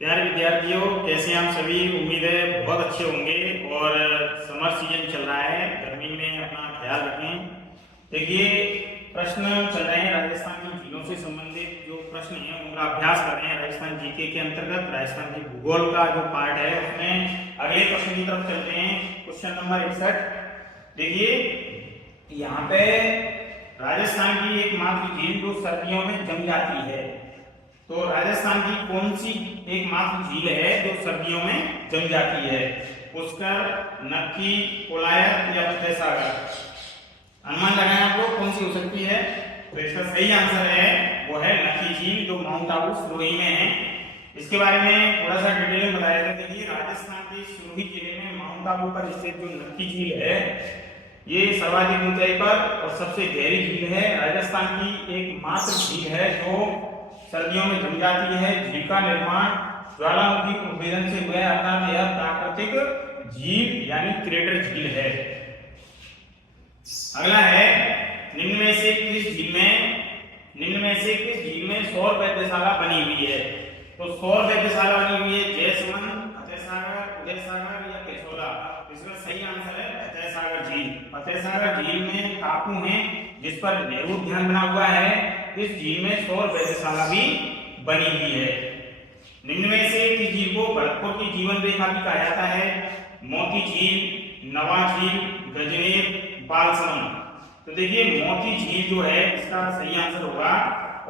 प्यारे विद्यार्थियों, कैसे हैं आप सभी। उम्मीद है बहुत अच्छे होंगे। और समर सीजन चल रहा है, गर्मी में अपना ख्याल रखें। देखिए, प्रश्न चल रहे हैं राजस्थान की झीलों से संबंधित जो प्रश्न हैं उनका अभ्यास कर रहे हैं राजस्थान जीके के अंतर्गत। राजस्थान के भूगोल का जो पार्ट है उसमें अगले प्रश्न की तरफ चलते हैं। Question number 61। देखिए, यहाँ पे राजस्थान की एकमात्र झील जो सर्दियों में जम जाती है, तो राजस्थान की कौन सी एकमात्र झील है जो सर्दियों में जम जाती है? पुष्कर, नक्की, कोलायत या फतेह सागर? अनुमान लगाएं आप लोग कौन सी हो सकती है। तो इसका सही आंसर है वो है नक्की झील, जो माउंट आबू सिरोही में है। इसके बारे में थोड़ा सा डिटेल में बताया जाए। देखिए, राजस्थान के सिरोही जिले में माउंट आबू पर स्थित जो नक्की झील है, ये सर्वाधिक ऊंचाई पर और सबसे गहरी झील है। राजस्थान की एकमात्र झील है जो सर्दियों में जम जाती है। झील का निर्माण ज्वालामुखी उद्भेदन से हुआ है, अर्थात यह प्राकृतिक झील यानी क्रेटर झील है। अगला है, निम्न में से किस झील में सौर वेधशाला बनी हुई है? तो सौर वेधशाला बनी हुई है जयसमंद, फतेह सागर, उदय सागर या केशोला? इसका सही आंसर है फतेह सागर झील। फतेह सागर झील में टापू है जिस पर नेहरू उद्यान बना हुआ है। इस झील में सौर वेधशाला भी बनी हुई है। निम्न में से किस झील को भरतपुर की जीवन रेखा भी कहा जाता है? मोती झील, नवा झील, गजनेर, बालसमंद? तो देखिए, मोती झील जो है इसका सही आंसर होगा।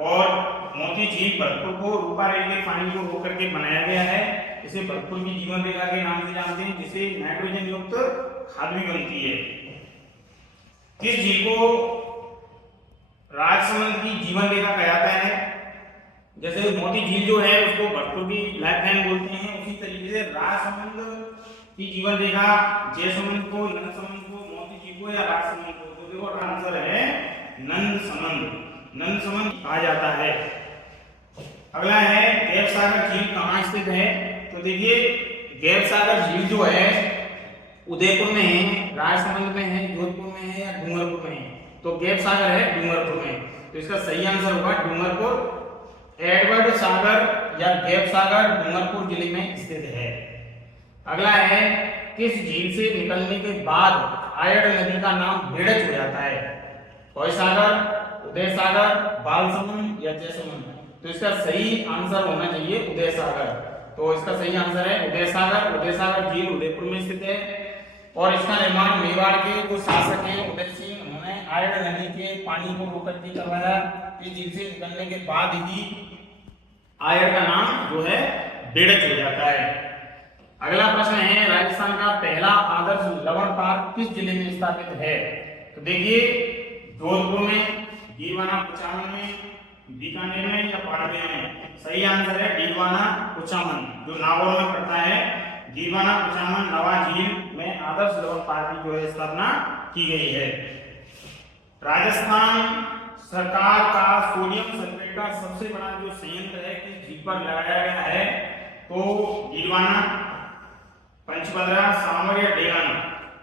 और मोती झील भरतपुर को रूपा रेल के पानी को रोक करके बनाया गया है। इसे भरतपुर की जीवन रेखा के नाम से जानते हैं, जिसे नाइट्रोजन युक्त खाद भी बनती है। किस झील को राजसमंद की जीवन रेखा कहा जाता है? जैसे मोती झील जो है उसको भरतपुर की लाइफ लाइन बोलते हैं, उसी तरीके से राजसमंद की जीवन रेखा जयसमंद को, नंदसमंद को, मोती झील को या राजसमंद को? तो देखो, आंसर है नंदसमंद। नंदसमंद कहा जाता है। अगला है, गैरसागर झील कहाँ स्थित है? तो देखिए, गैरसागर झील जो है उदयपुर में है, राजसमंद में है, जोधपुर में है या डूंगरपुर में है? तो गैरसागर है डूंगरपुर में। तो इसका सही आंसर होगा डूंगरपुर। एडवर्ड सागर या गैप सागर डूंगरपुर जिले में स्थित है। अगला है, किस झील से निकलने के बाद आयड़ नदी का नाम बेड़च हो जाता है? कोय सागर, उदय सागर, बालसमंद या जयसमंद? तो इसका सही आंसर होना चाहिए उदय सागर। तो इसका सही आंसर है उदय सागर। उदय सागर झील उदयपुर में स्थित है और इसका निर्माण मेवाड़ के जो शासक हैं उदय सिंह, उन्होंने आयड़ नदी के पानी को रोक करके करवाया। इस झील से निकलने के बाद ही आयड़ का नाम जो है बेड़च हो जाता है। अगला प्रश्न है, राजस्थान का पहला आदर्श लवण पार्क किस जिले में स्थापित है? तो देखिए, जोधपुर में, डीडवाना कुचामन में, बीकानेर में या बाड़मेर में? सही आंसर है डीडवाना कुचामन, जो नागौर में पड़ता है। डीडवाना कुचामन नवा झील में आदर्श लवण पार्क की जो है स्थापना की गई है। राजस्थान सरकार का सोडियम सल्फेट का सबसे बड़ा जो संयंत्र है किस झील पर लगाया गया है? तो डीडवाना, पंचभद्रा, सांवर या डेगाना?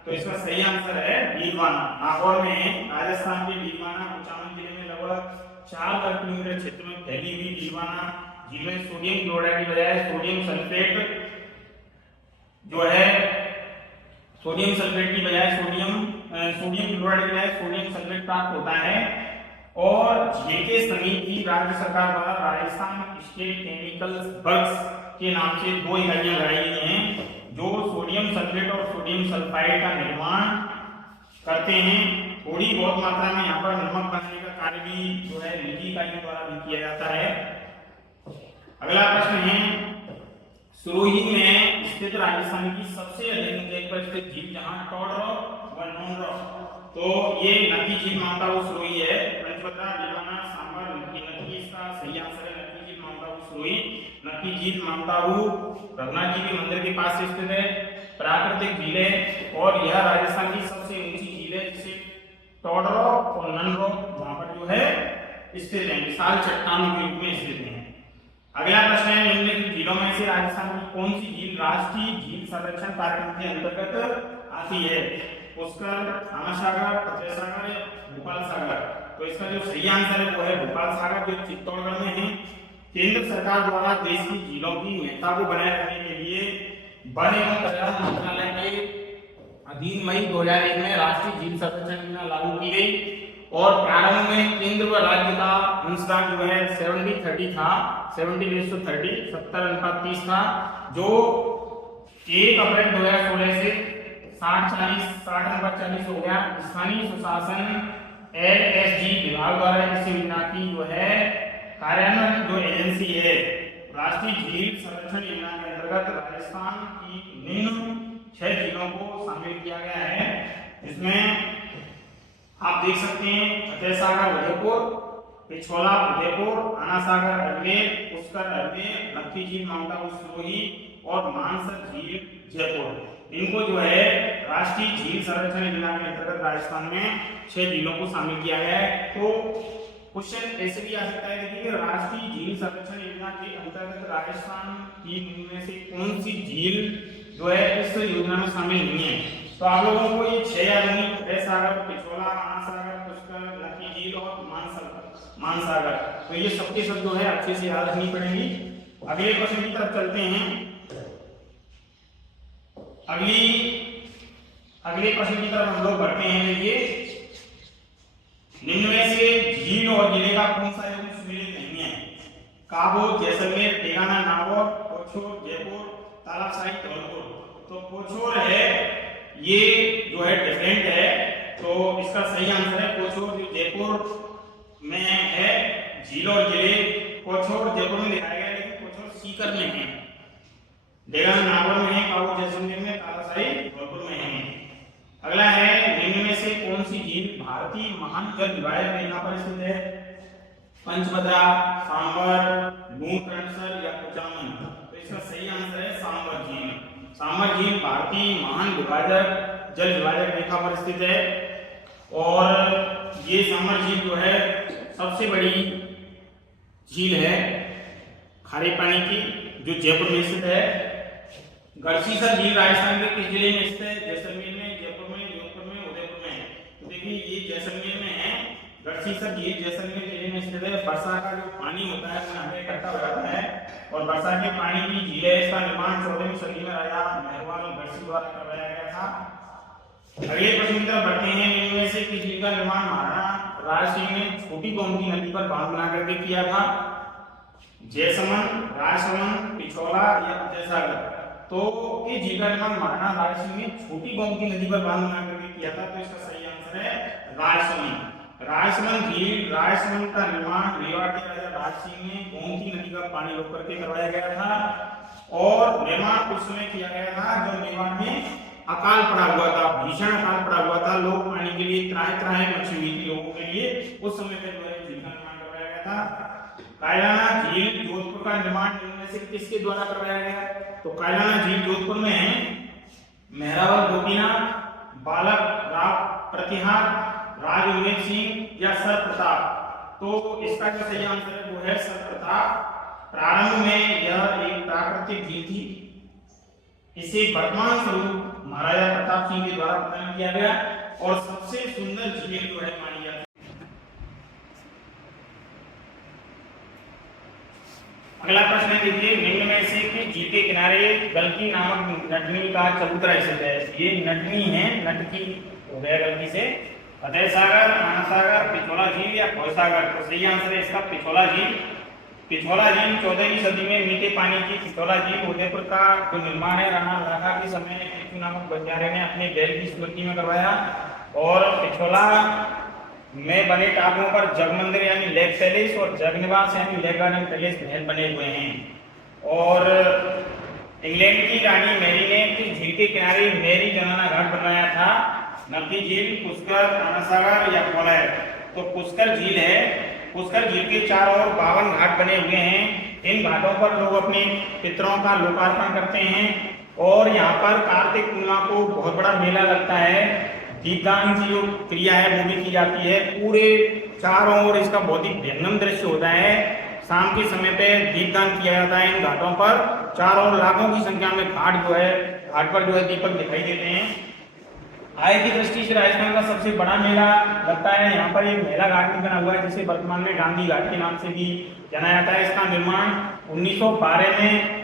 तो इसका सही आंसर है डीडवाना, नागौर में है। राजस्थान के डीडवाना कुचामन जिले में लगभग 4 किलोमीटर क्षेत्र में फैली हुई डीडवाना झील में सोडियम क्लोराइड की बजाय सोडियम सल्फेट जो है, सोडियम सल्फेट की बजाय सोडियम क्लोराइड की बजाय सोडियम सल्फेट प्राप्त होता है। और झील के समीप ही राज्य सरकार द्वारा राजस्थान स्टेट केमिकल्स वर्क्स के नाम से 2 इकाइयां लगाई गई हैं जो सोडियम सल्फेट और सोडियम सल्फाइड का निर्माण करते हैं। थोड़ी बहुत मात्रा में यहाँ पर नमक बनाने का कार्य भी जो है निजी इकाइयों द्वारा भी किया जाता है। अगला प्रश्न है, सिरोही में स्थित राजस्थान की सबसे अधिक ऊंचाई पर स्थित झील जहां टॉड रॉक व नॉन रॉक? तो ये नक्की झील माउंट आबू सिरोही है। पंचभद्रा, डीडवाना, सांभर, नक्की इसका सही आंसर है नक्की झील माउंट आबू सिरोही। नक्की झील माउंट आबू रघुनाथ जी के मंदिर के पास स्थित है, प्राकृतिक झील है और यह राजस्थान की सबसे ऊंची झील है, जिसे टॉड रॉक और नॉन रॉक वहां पर जो है स्थित है, विशाल चट्टानों के रूप में स्थित है। अगला प्रश्न है, निम्नलिखित झीलों में से राजस्थान की कौन सी झील राष्ट्रीय झील संरक्षण कार्यक्रम के अंतर्गत आती है? पुष्कर, थाना सागर, फतेह सागर या भोपाल सागर? तो इसका जो सही आंसर है वो है भोपाल सागर, जो चित्तौड़गढ़ में है। केंद्र सरकार द्वारा देश की झीलों की महत्ता को बनाए रखने के लिए वन एवं पर्यावरण मंत्रालय के अधीन मई 2001 में राष्ट्रीय झील संरक्षण योजना लागू की गई और प्रारंभ में केंद्र व राज्य का अंशदान जो है 70-30 था, 70:30, 70:30 था, जो 1 अप्रैल 2016 से 60-40 हो गया। स्थानीय सुशासन LSG विभाग द्वारा इस योजना की जो है कार्यान्वयन जो एजेंसी है राष्ट्रीय झील संरक्षण योजना के अंतर्गत राजस्थान की निम्न 6 झीलों को शामिल किया गया है, जिसमें आप देख सकते हैं फतेह सागर उदयपुर, पिछोला उदयपुर, आना सागर अजमेर, पुष्कर अजमेर, नक्की झील माउंट आबू सिरोही और मानसर झील जयपुर। इनको जो है राष्ट्रीय झील संरक्षण योजना के अंतर्गत राजस्थान में 6 झीलों को शामिल किया गया है। तो क्वेश्चन ऐसे भी आ सकता है, देखिए राष्ट्रीय झील संरक्षण योजना के अंतर्गत राजस्थान की में से कौन सी झील जो है इस योजना में शामिल नहीं है। तो आप लोगों को ये 6 याद होंगी, फतेह सागर, पिछोला, आना सागर, पुष्कर, नक्की झील और मानसागर। तो ये सबके सब जो है अच्छे से याद रखनी पड़ेगी। अगले प्रश्न की तरफ चलते हैं। अगले प्रश्न की तरफ हम लोग बढ़ते हैं। देखिए निम्न में से झील और जिले का कौन सा योग सम्मिलित नहीं है? काबो, जैसलमेर, तेगाना, नागौर, कोछोर, जयपुर, तालाबशाही, धौलपुर। तो कोछोर है ये जो है डिफरेंट है, तो इसका सही आंसर है कोछोर, जो जयपुर में है। झील और जिले कोछोर जयपुर में दिखाया गया है, लेकिन कोछोर सीकर में है, तेगाना नागौर में है, काबो जैसलमेर में, तालाबशाही धौलपुर में है। अगला है निम्न में से कौन सी झील भारतीय महान जल विभाजक रेखा पर स्थित है? पंचभद्रा, सांबर, लूणकरणसर या कुचामन। तो इसका सही आंसर है सांबर झील। सांबर झील भारतीय महान विभाजक जल विभाजक रेखा पर स्थित है और ये सांबर झील जो है सबसे बड़ी झील है खारे पानी की, जो जयपुर में स्थित है। गढ़सीसर झील राजस्थान के किस जिले में स्थित है? जैसलमेर में, जयपुर में, जोधपुर में, उदयपुर में। तो देखिए ये जैसलमेर में है। गढ़सीसर झील जैसलमेर जिले में स्थित है। वर्षा का जो पानी होता है वो यहाँ पे इकट्ठा हो जाता है और वर्षा के पानी की झील है। इसका निर्माण 14वीं सदी में राजा मेहरवाल गढ़सी द्वारा करवाया गया था। अगले प्रश्न की तरफ बढ़ते हैं। इनमें से किस झील का निर्माण महाराणा राज सिंह ने छोटी गोमती नदी पर बांध बना करके किया था? जयसमंद, राजसमंद, पिछोला या फतेह सागर। तो ये झील का निर्माण महाराणा राज सिंह ने छोटी गोमती नदी पर बांध बना करके किया था, तो इसका सही आंसर है राजसमंद। राजसमंद झील, राजसमंद का निर्माण रेवाड़ के राजा राज सिंह ने गोमती नदी का पानी रोक करके करवाया गया था और निर्माण उस समय किया गया था जब मेवाड़ में अकाल पड़ा हुआ था, भीषण अकाल पड़ा हुआ था। लोग पानी के लिए त्राहि मची हुई थी लोगों के लिए, उस समय पे जो है झील का निर्माण करवाया गया था। कायलाना झील जोधपुर का निर्माण इनमें से किसके द्वारा करवाया गया? तो कायलाना झील जोधपुर में है मेहरावल गोपीनाथ, बालक राव प्रतिहार, राज उमेद सिंह या सर प्रताप। तो इसका जो सही आंसर है वो है सर प्रताप। प्रारंभ में यह एक प्राकृतिक झील थी, इसे वर्तमान स्वरूप महाराजा प्रताप सिंह के द्वारा प्रदान किया गया और सबसे सुंदर झील जो है मानी जाती है। अगला प्रश्न देखिए, निम्न में से कि झील के किनारे गलकी नामक नटनी का चबूतरा स्थित है। ये नटनी है, नटकी हो गया गलती से। फतेह सागर, आना सागर, पिछोला झील या खोल सागर। तो सही आंसर है इसका पिछोला झील। पिछोला झील 14वीं सदी में मीठे पानी की पिछोला झील उदयपुर का जो निर्माण है राणा लाखा के समय में पृथ्वी नामक बंजारे ने अपने बैल की स्मृति में करवाया और पिछोला में बने टापुओं पर जगमंदिर यानी लेक पैलेस और जगनिवास यानी लेक गार्डन पैलेस महल बने हुए हैं। और इंग्लैंड की रानी मैरी ने झील के किनारे मैरी जनाना घाट बनवाया था। नक्की झील, पुष्कर, आना सागर या कोलार। तो पुष्कर झील है। पुष्कर झील के चारों ओर 52 घाट बने हुए हैं। इन घाटों पर लोग अपने पितरों का लोकार्पण करते हैं और यहाँ पर कार्तिक पूर्णिमा को बहुत बड़ा मेला लगता है। दीपदान की जो क्रिया है वो भी की जाती है। पूरे चारों ओर इसका बहुत ही भयंकर दृश्य होता है। शाम के समय पे दीपदान किया जाता है इन घाटों पर। चारों ओर लाखों की संख्या में घाट पर जो है दीपक दिखाई देते हैं। आय की दृष्टि से राजस्थान का सबसे बड़ा मेला लगता है यहाँ पर। एक मेला घाट भी बना हुआ है जिसे वर्तमान में गांधी घाट के नाम से भी जाना जाता है। इसका निर्माण 1912 में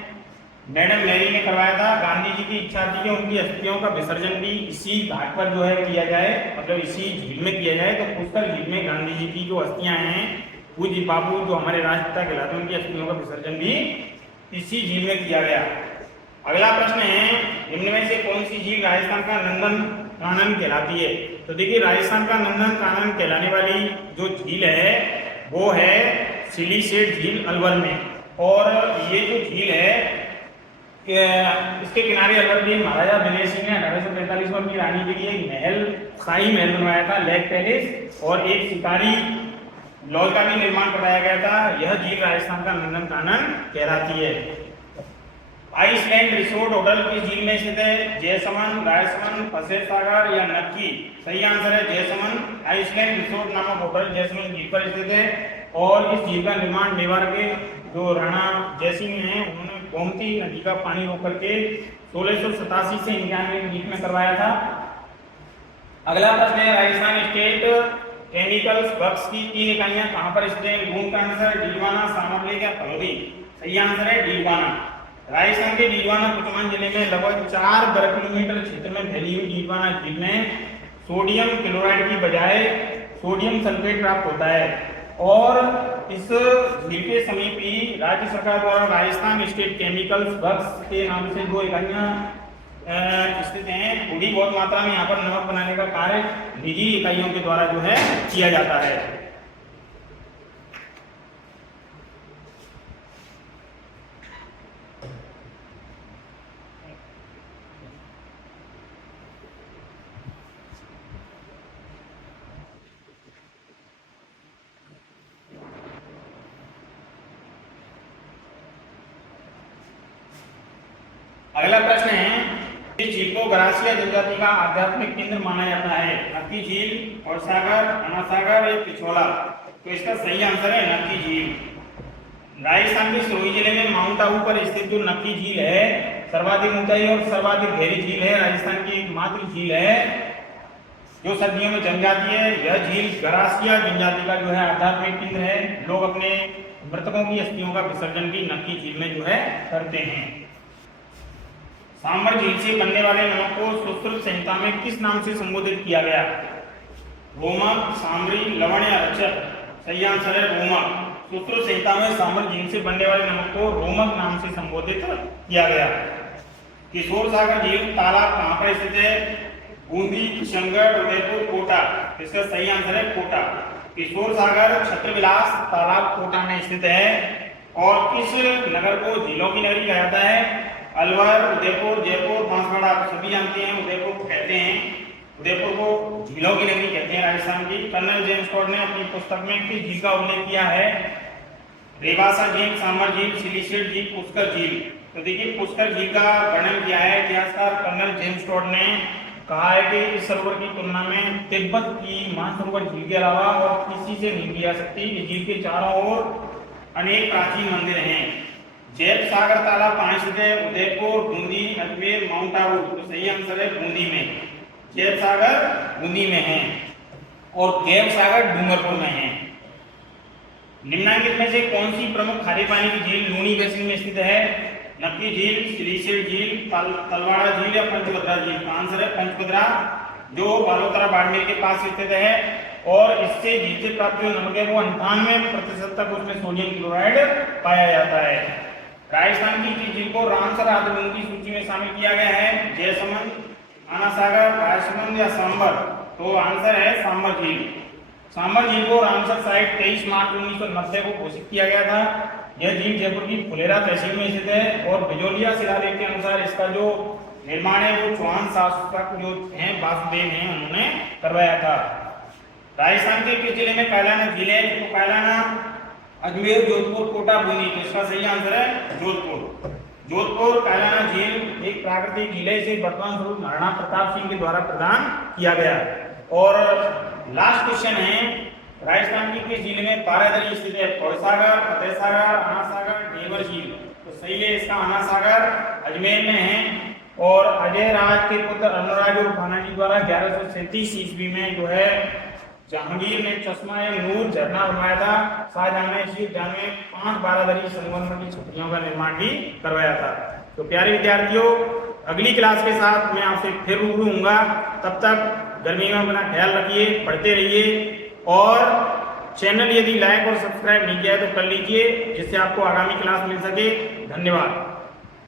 मैडम मैरी ने करवाया था। गांधी जी की इच्छा थी कि उनकी अस्थियों का विसर्जन भी इसी घाट पर जो है किया जाए, मतलब इसी झील में किया जाए। तो पुष्कर झील में गांधी जी की जो अस्थियां हैं, पूज्य बापू जो हमारे राष्ट्रपिता कहलाते हैं, उनकी अस्थियों का विसर्जन भी इसी झील में किया गया। अगला प्रश्न है, निम्न में से कौन सी झील राजस्थान का नंदन कानन कहलाती है? तो देखिए, राजस्थान का नंदन कानन कहलाने वाली जो झील है वो है सिलीसेट झील अलवर में। और ये जो झील है इसके किनारे अलवर में महाराजा विनय सिंह ने 1845 में अपनी रानी के लिए एक महल, शाही महल बनवाया था, लेक पैलेस, और एक शिकारी लॉज का भी निर्माण करवाया गया था। यह झील राजस्थान का नंदन कानन कहलाती है। आइसलैंड रिसोर्ट होटल किस झील में स्थित है? जयसमन, रायसमन, फसेल सागर या नक्की? सही आंसर है जयसमन। आइसलैंड रिसोर्ट नामक होटल जयसमन झील पर स्थित है। और इस झील का निर्माण मेवाड़ के जो राणा जयसिंह हैं, उन्होंने गोमती नदी का पानी रोक करके 1687 से 99 में करवाया था। अगला प्रश्न है, राजस्थान स्टेट केमिकल्स वर्क्स की 3 इकाइयां कहां पर स्थित हैं? गुण का आंसर डीडवाना, सामरलेक या तलौदी? सही आंसर है डीडवाना। राजस्थान के डीडवाना कुतमान जिले में लगभग 4 वर्ग किलोमीटर क्षेत्र में फैली हुई डीडवाना झील में सोडियम क्लोराइड की बजाय सोडियम सल्फेट प्राप्त होता है। और इस झील के समीप ही राज्य सरकार द्वारा राजस्थान स्टेट केमिकल्स वर्क्स के नाम से 2 इकाइयां स्थित हैं। थोड़ी बहुत मात्रा में यहाँ पर नमक बनाने का कार्य निजी इकाइयों के द्वारा जो है किया जाता है। अगला प्रश्न है, इस झील को गरासिया जनजाति का आध्यात्मिक केंद्र माना जाता है? नक्की झील, और सागर, अनासागर या पिछोला? तो इसका सही आंसर है नक्की झील। राजस्थान के सिरोही जिले में माउंट आबू पर स्थित जो नक्की झील है, सर्वाधिक ऊंचाई और सर्वाधिक गहरी झील है। राजस्थान की एकमात्र झील है जो सर्दियों में जम जाती है। यह झील गरासिया जनजाति का जो है आध्यात्मिक केंद्र है। लोग अपने मृतकों की अस्थियों का विसर्जन भी नक्की झील में जो है करते हैं। सांबर झील से बनने वाले नमक को सुश्रुत संहिता में किस नाम से संबोधित किया गया? रोमक, सांबरी, लवण या रचक? सही आंसर है रोमक। सुश्रुत संहिता में सांबर झील से बनने वाले नमक को रोमक नाम से संबोधित किया गया। किशोर सागर झील तालाब कहां पर स्थित है? बूंदी, किशनगढ़, उदयपुर, कोटा? इसका सही आंसर है कोटा। किशोर सागर छत्रविलास तालाब कोटा में स्थित है। और किस नगर को झीलों की नगरी कहा जाता है? अलवर, उदयपुर, जयपुर, बांसवाड़ा? आप सभी जानते हैं उदयपुर को कहते हैं, उदयपुर को झीलों की नगरी कहते हैं राजस्थान की। कर्नल जेम्स टॉड ने अपनी पुस्तक में किस झील का उल्लेख किया है? रेवासा झील, सांबर झील, सिलीसेट झील, पुष्कर झील? तो देखिए, पुष्कर झील का वर्णन किया है इतिहासकार कर्नल जेम्स टॉड ने। कहा है कि इस सरोवर की तुलना में तिब्बत की मानसरोवर झील के अलावा और किसी से नहीं की जा सकती। इस झील के चारों ओर अनेक प्राचीन मंदिर हैं। जैत सागर तालाब कहाँ स्थित है? उदयपुर, बूंदी, अजमेर, माउंट आबू? तो सही आंसर है बूंदी में। जैत सागर बूंदी में है और गैब सागर डूंगरपुर में है। निम्नलिखित में से कौन सी प्रमुख खारे पानी की झील लूनी बेसिन में स्थित है? नक्की झील, सिलीसेट झील, तलवाड़ा झील या पंचभद्रा झील? आंसर है पंचभद्रा, जो बालोतरा बाड़मेर के पास स्थित है। और इससे झील से प्राप्त जो नमक है वो 98% तक उसमें सोडियम क्लोराइड पाया जाता है। राजस्थान की किस झील को रामसर आर्द्रभूमि की सूची में शामिल किया गया है? जयसमन, अनासागर, रायसमंद या सांबर? तो आंसर है सांबर झील। सांबर झील को रामसर साइट 23 मार्च 1990 को घोषित किया गया था। यह झील जयपुर की फुलेरा तहसील में स्थित है। और बिजोलिया शिलालेख के अनुसार इसका जो निर्माण है वो चौहान शासक जो हैं वासुदेव हैं, उन्होंने करवाया था। राजस्थान के किस जिले में कायलाना झील है? तो कायलाना अजमेर, जोधपुर, कोटा, बूंदी? तो इसका सही आंसर है जोधपुर। जोधपुर कायलाना झील एक प्राकृतिक झील है। इसे वर्तमान स्वरूप महाराणा प्रताप सिंह के द्वारा प्रदान किया गया। और लास्ट क्वेश्चन है, राजस्थान की किस झील में 12 दरी स्थित है? फौजसागर, फतेहसागर, अनासागर, ढेबर झील? तो सही है इसका अनासागर, अजमेर में है। और अजय राज के पुत्र अनुराग उर्फाना जी द्वारा 1137 ईस्वी में जो है जहांगीर ने चश्मा ए नूर झरना बनवाया था। शाहजहां ने इसी उद्यान में 5 बारादरी संगमरमर की छतरियों का निर्माण भी करवाया था। तो प्यारे विद्यार्थियों, अगली क्लास के साथ मैं आपसे फिर रूबरू होऊंगा। तब तक गर्मी में अपना ख्याल रखिए, पढ़ते रहिए और चैनल यदि लाइक और सब्सक्राइब नहीं किया है तो कर लीजिए, जिससे आपको आगामी क्लास मिल सके। धन्यवाद।